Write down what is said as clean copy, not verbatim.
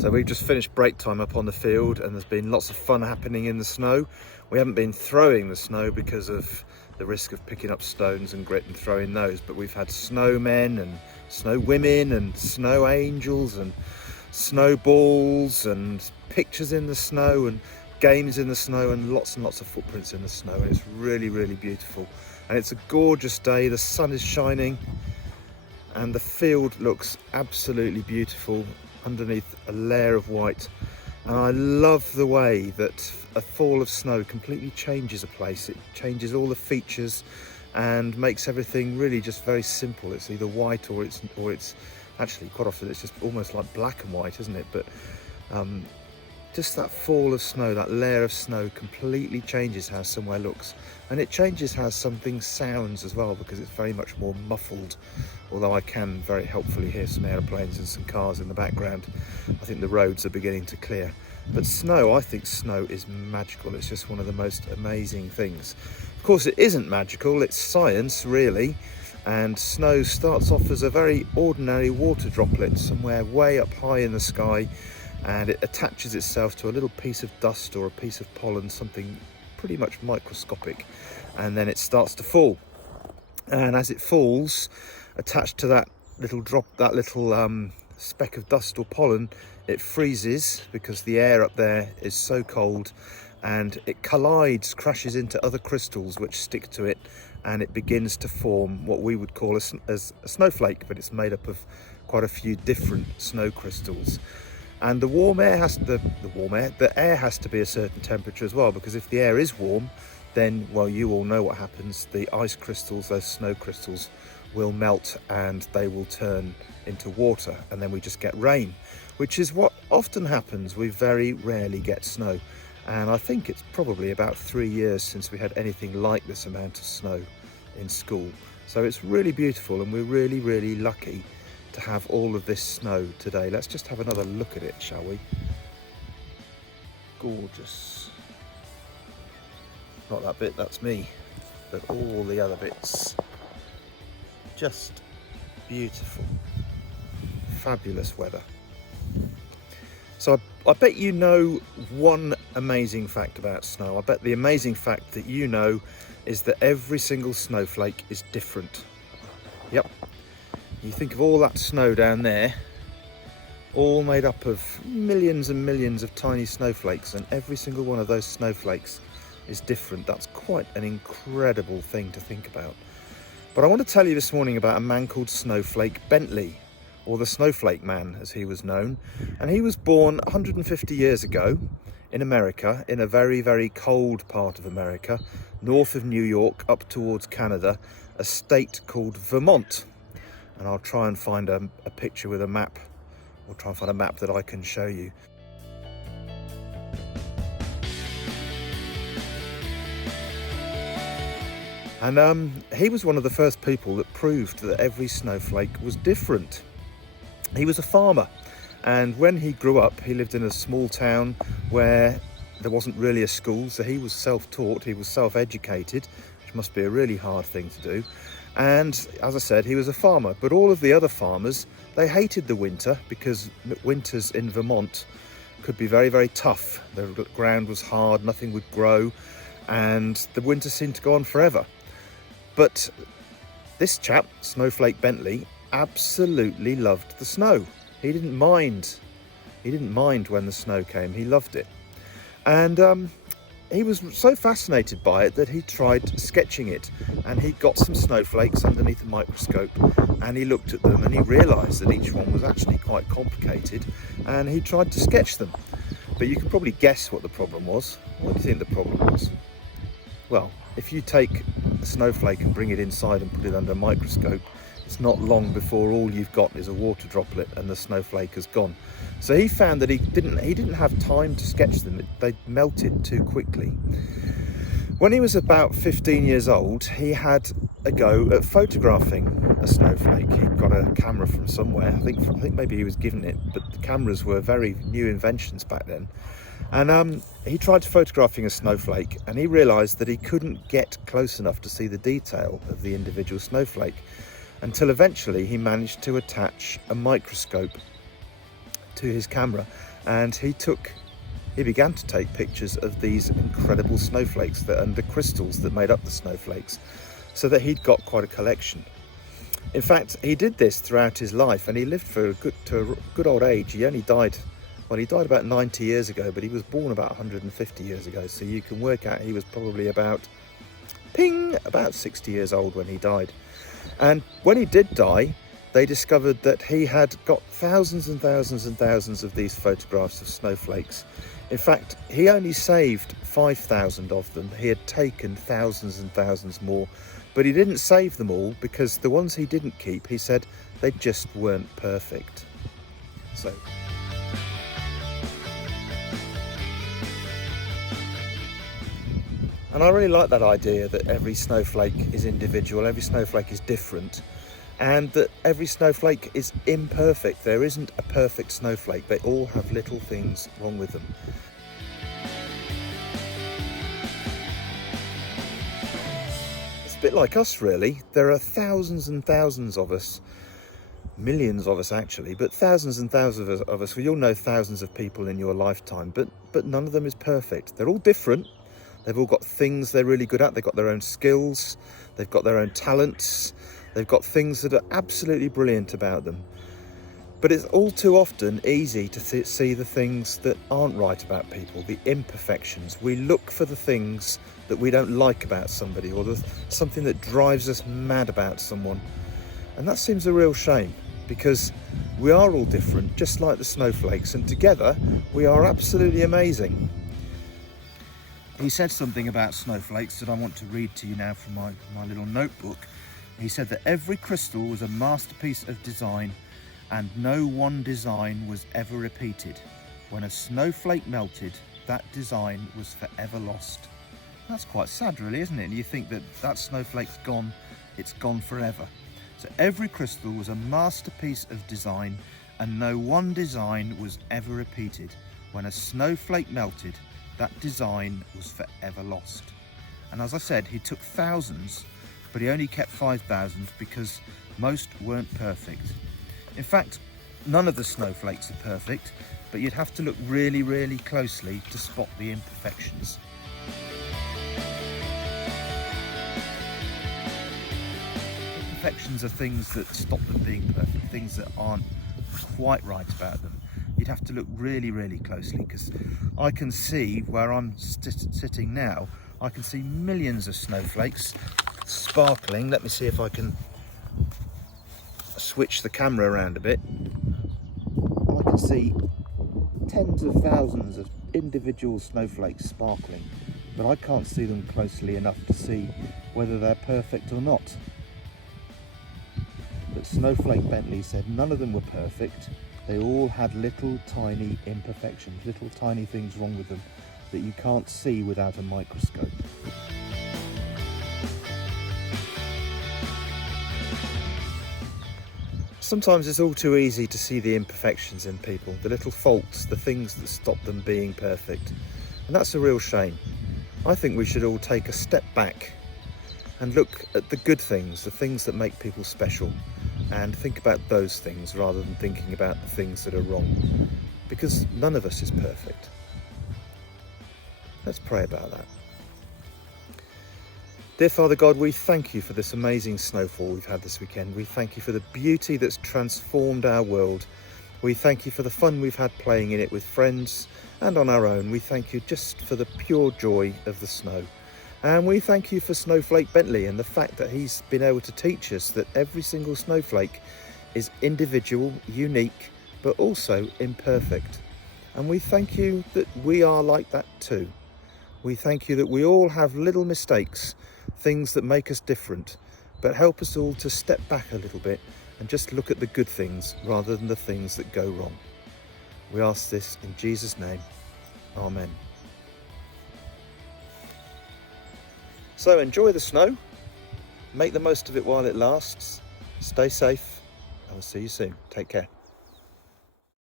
So we've just finished break time up on the field, and there's been lots of fun happening in the snow. We haven't been throwing the snow because of the risk of picking up stones and grit and throwing those, but we've had snowmen and snow women and snow angels and snowballs and pictures in the snow and games in the snow and lots of footprints in the snow, and it's really beautiful. And it's a gorgeous day, the sun is shining and the field looks absolutely beautiful underneath a layer of white. And I love the way that a fall of snow completely changes a place. It changes all the features and makes everything really just very simple. It's either white or it's actually quite often it's just almost like black and white, isn't it? But just that fall of snow, that layer of snow completely changes how somewhere looks. And it changes how something sounds as well, because it's very much more muffled. Although I can very helpfully hear some aeroplanes and some cars in the background. I think the roads are beginning to clear. But snow, I think snow is magical. It's just one of the most amazing things. Of course, it isn't magical, it's science really. And snow starts off as a very ordinary water droplet somewhere way up high in the sky, and it attaches itself to a little piece of dust or a piece of pollen, something pretty much microscopic, and then it starts to fall. And as it falls, attached to that little drop, that little speck of dust or pollen, it freezes because the air up there is so cold, and it crashes into other crystals which stick to it, and it begins to form what we would call a snowflake, but it's made up of quite a few different snow crystals. And the air has to be a certain temperature as well, because if the air is warm, then, well, you all know what happens. The ice crystals, those snow crystals, will melt and they will turn into water, and then we just get rain, which is what often happens. We very rarely get snow, and I think it's probably about 3 years since we had anything like this amount of snow in school. So it's really beautiful, and we're really lucky to have all of this snow today. Let's just have another look at it, shall we? Gorgeous. Not that bit, that's me, but all the other bits. Just beautiful. Fabulous weather. So I bet you know one amazing fact about snow. I bet the amazing fact that you know is that every single snowflake is different. Yep. You think of all that snow down there, all made up of millions and millions of tiny snowflakes, and every single one of those snowflakes is different. That's quite an incredible thing to think about. But I want to tell you this morning about a man called Snowflake Bentley, or the Snowflake Man as he was known. And he was born 150 years ago in America, in a very cold part of America, north of New York up towards Canada, a state called Vermont. And I'll try and find a picture with a map, or try and find a map that I can show you. And he was one of the first people that proved that every snowflake was different. He was a farmer, and when he grew up, he lived in a small town where there wasn't really a school, so he was self-taught, he was self-educated, which must be a really hard thing to do. And as I said, he was a farmer, but all of the other farmers, they hated the winter, because winters in Vermont could be very tough. The ground was hard, nothing would grow, and the winter seemed to go on forever. But this chap, Snowflake Bentley, absolutely loved the snow. He didn't mind when the snow came. He loved it. And he was so fascinated by it that he tried sketching it, and he got some snowflakes underneath a microscope, and he looked at them and he realized that each one was actually quite complicated, and he tried to sketch them. But you can probably guess what the problem was. What do you think the problem was? Well, if you take a snowflake and bring it inside and put it under a microscope, it's not long before all you've got is a water droplet and the snowflake has gone. So he found that he didn't have time to sketch them. They melted too quickly. When he was about 15 years old, he had a go at photographing a snowflake. He got a camera from somewhere. I think maybe he was given it, but the cameras were very new inventions back then. And he tried photographing a snowflake, and he realized that he couldn't get close enough to see the detail of the individual snowflake, until eventually he managed to attach a microscope to his camera, and he began to take pictures of these incredible snowflakes and the crystals that made up the snowflakes, so that he'd got quite a collection. In fact, he did this throughout his life, and he lived to a good old age. He died about 90 years ago, but he was born about 150 years ago, so you can work out he was probably about 60 years old when he died. And when he did die, they discovered that he had got thousands and thousands and thousands of these photographs of snowflakes. In fact, he only saved 5,000 of them. He had taken thousands and thousands more, but he didn't save them all, because the ones he didn't keep, he said, they just weren't perfect. So and I really like that idea that every snowflake is individual, every snowflake is different, and that every snowflake is imperfect. There isn't a perfect snowflake. They all have little things wrong with them. It's a bit like us, really. There are thousands and thousands of us, millions of us actually, but thousands and thousands of us. You'll know thousands of people in your lifetime, but none of them is perfect. They're all different. They've all got things they're really good at. They've got their own skills. They've got their own talents. They've got things that are absolutely brilliant about them. But it's all too often easy to see the things that aren't right about people, the imperfections. We look for the things that we don't like about somebody, or something that drives us mad about someone. And that seems a real shame, because we are all different, just like the snowflakes, and together we are absolutely amazing. He said something about snowflakes that I want to read to you now from my little notebook. He said that every crystal was a masterpiece of design, and no one design was ever repeated. When a snowflake melted, that design was forever lost. That's quite sad, really, isn't it? And you think that snowflake's gone, it's gone forever. So every crystal was a masterpiece of design, and no one design was ever repeated. When a snowflake melted, that design was forever lost. And as I said, he took thousands, but he only kept 5,000 because most weren't perfect. In fact, none of the snowflakes are perfect, but you'd have to look really, really closely to spot the imperfections. Imperfections are things that stop them being perfect, things that aren't quite right about them. You'd have to look really, really closely, because I can see where I'm sitting now, I can see millions of snowflakes sparkling. Let me see if I can switch the camera around a bit. I can see tens of thousands of individual snowflakes sparkling, but I can't see them closely enough to see whether they're perfect or not. But Snowflake Bentley said none of them were perfect. They all had little tiny imperfections, little tiny things wrong with them that you can't see without a microscope. Sometimes it's all too easy to see the imperfections in people, the little faults, the things that stop them being perfect. And that's a real shame. I think we should all take a step back and look at the good things, the things that make people special, and think about those things rather than thinking about the things that are wrong, because none of us is perfect. Let's pray about that. Dear Father God, we thank you for this amazing snowfall we've had this weekend. We thank you for the beauty that's transformed our world. We thank you for the fun we've had playing in it with friends and on our own. We thank you just for the pure joy of the snow. And we thank you for Snowflake Bentley and the fact that he's been able to teach us that every single snowflake is individual, unique, but also imperfect. And we thank you that we are like that too. We thank you that we all have little mistakes, things that make us different, but help us all to step back a little bit and just look at the good things rather than the things that go wrong. We ask this in Jesus' name. Amen. So enjoy the snow, make the most of it while it lasts, stay safe, and I'll see you soon. Take care.